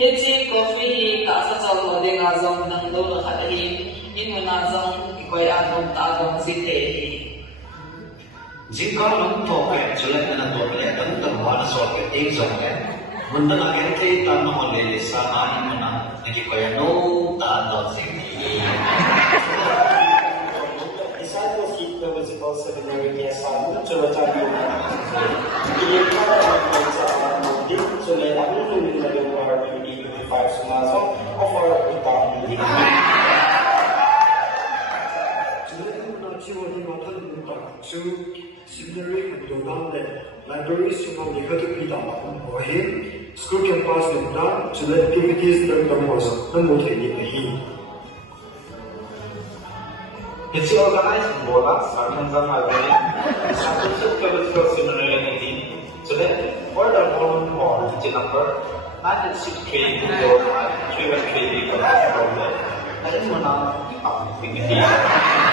Hiji coffee tak sasal mo din azong ng dolo kadahin imo na azong ikoy adong taadong site. Jika long token jelek na token dan terbawa soal ke zone munda na kente ta no le sama imo na nagikoya no taadong site. Disciples keep the visible seminary niya sa mga church Iyan pa ang sa mudik so may namin nila yung RPD 55 sumasok o for utang 지원이 맡은 문학주 seminary 운동단의 library 수업이 허득이다 뭐해 school campus 문단 전 activities 등등 모습 는 못해 있는 It's organized bola sarang library satu physical seminary meeting so that for the phone call digit number 963 313 problem. That is one of the activity.